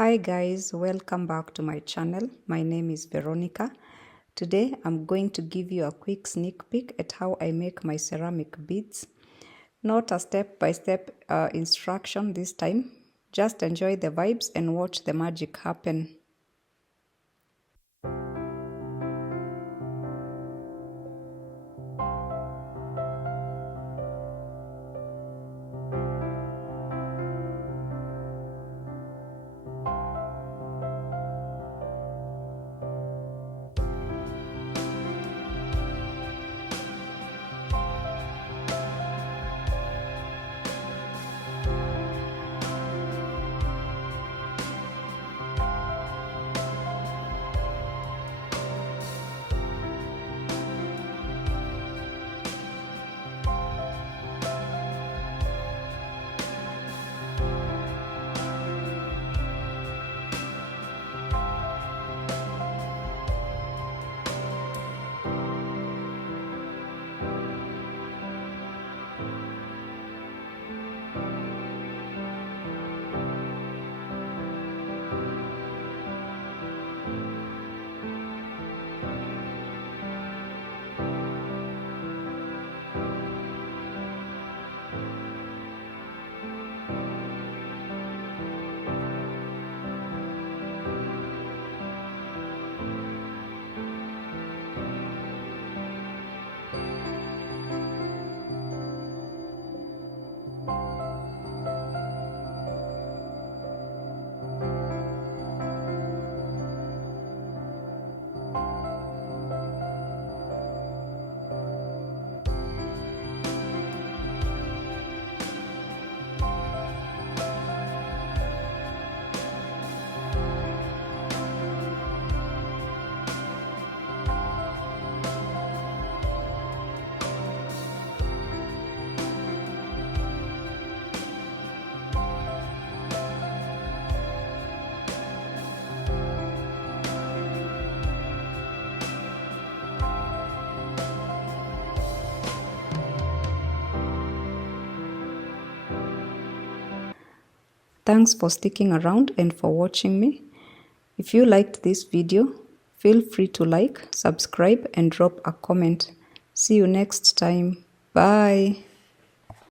Hi guys, welcome back to my channel. My name is Veronica. Today I'm going to give you a quick sneak peek at how I make my ceramic beads. Not a step-by-step instruction this time. Just enjoy the vibes and watch the magic happen. Thanks for sticking around and for watching me. If you liked this video, feel free to like, subscribe and drop a comment. See you next time. Bye.